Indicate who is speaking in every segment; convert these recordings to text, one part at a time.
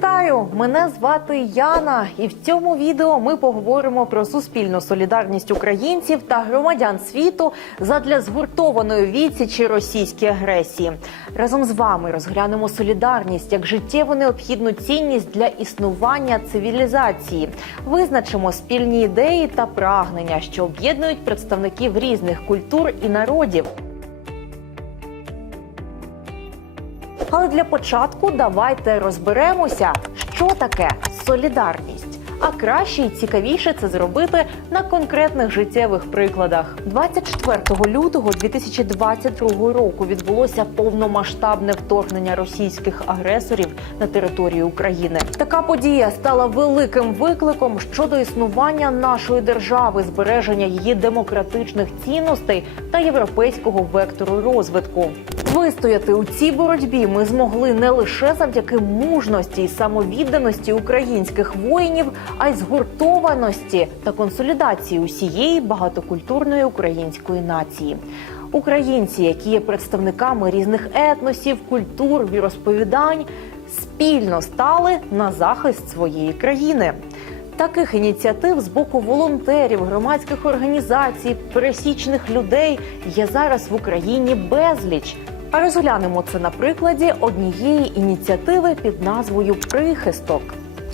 Speaker 1: Вітаю! Мене звати Яна, і в цьому відео ми поговоримо про суспільну солідарність українців та громадян світу задля згуртованої відсічі російській агресії. Разом з вами розглянемо солідарність як життєво необхідну цінність для існування цивілізації. Визначимо спільні ідеї та прагнення, що об'єднують представників різних культур і народів. Але для початку давайте розберемося, що таке солідарність. А краще і цікавіше це зробити на конкретних життєвих прикладах. 24 лютого 2022 року відбулося повномасштабне вторгнення російських агресорів на територію України. Така подія стала великим викликом щодо існування нашої держави, збереження її демократичних цінностей та європейського вектору розвитку. Вистояти у цій боротьбі ми змогли не лише завдяки мужності і самовідданості українських воїнів, а й згуртованості та консолідації усієї багатокультурної української нації. Українці, які є представниками різних етносів, культур, віросповідань, спільно стали на захист своєї країни. Таких ініціатив з боку волонтерів, громадських організацій, пересічних людей є зараз в Україні безліч. А розглянемо це на прикладі однієї ініціативи під назвою Прихисток.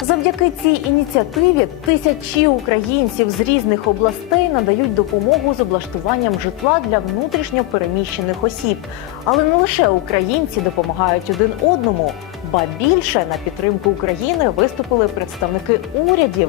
Speaker 1: Завдяки цій ініціативі тисячі українців з різних областей надають допомогу з облаштуванням житла для внутрішньо переміщених осіб. Але не лише українці допомагають один одному, ба більше на підтримку України виступили представники урядів.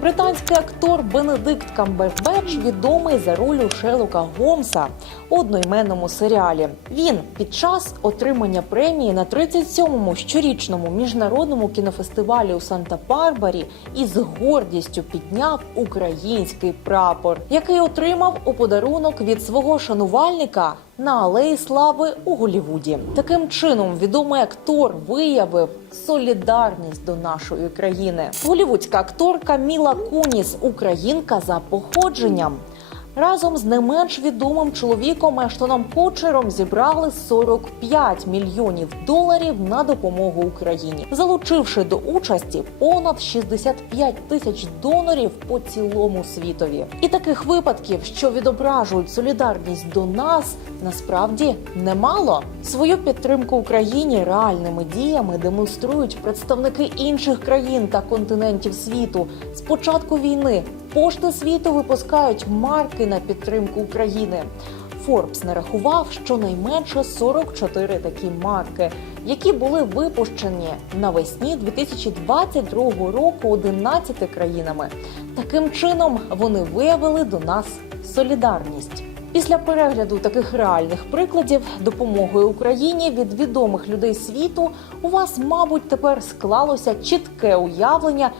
Speaker 1: Британський актор Бенедикт Камбербетч відомий за ролью Шерлока Голмса у одноіменному серіалі. Він під час отримання премії на 37-му щорічному міжнародному кінофестивалі у Санта-Барбарі із гордістю підняв український прапор, який отримав у подарунок від свого шанувальника на алеї слави у Голівуді. Таким чином відомий актор виявив солідарність до нашої країни. Голівудська акторка Міла Куніс, українка за походженням. Разом з не менш відомим чоловіком Ештоном Кучером зібрали 45 мільйонів доларів на допомогу Україні, залучивши до участі понад 65 тисяч донорів по цілому світові. І таких випадків, що відображують солідарність до нас, насправді немало. Свою підтримку Україні реальними діями демонструють представники інших країн та континентів світу. З початку війни пошти світу випускають марки на підтримку України. Форбс нарахував щонайменше 44 такі марки, які були випущені навесні 2022 року 11 країнами. Таким чином вони виявили до нас солідарність. Після перегляду таких реальних прикладів допомоги Україні від відомих людей світу у вас, мабуть, тепер склалося чітке уявлення,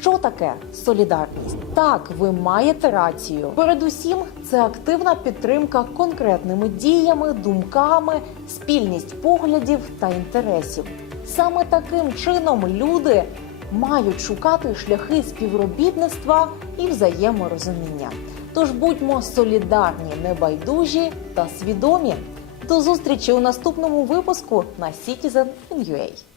Speaker 1: що таке солідарність. Так, ви маєте рацію. Передусім, це активна підтримка конкретними діями, думками, спільність поглядів та інтересів. Саме таким чином люди мають шукати шляхи співробітництва і взаєморозуміння. Тож будьмо солідарні, небайдужі та свідомі. До зустрічі у наступному випуску на Citizen.ua.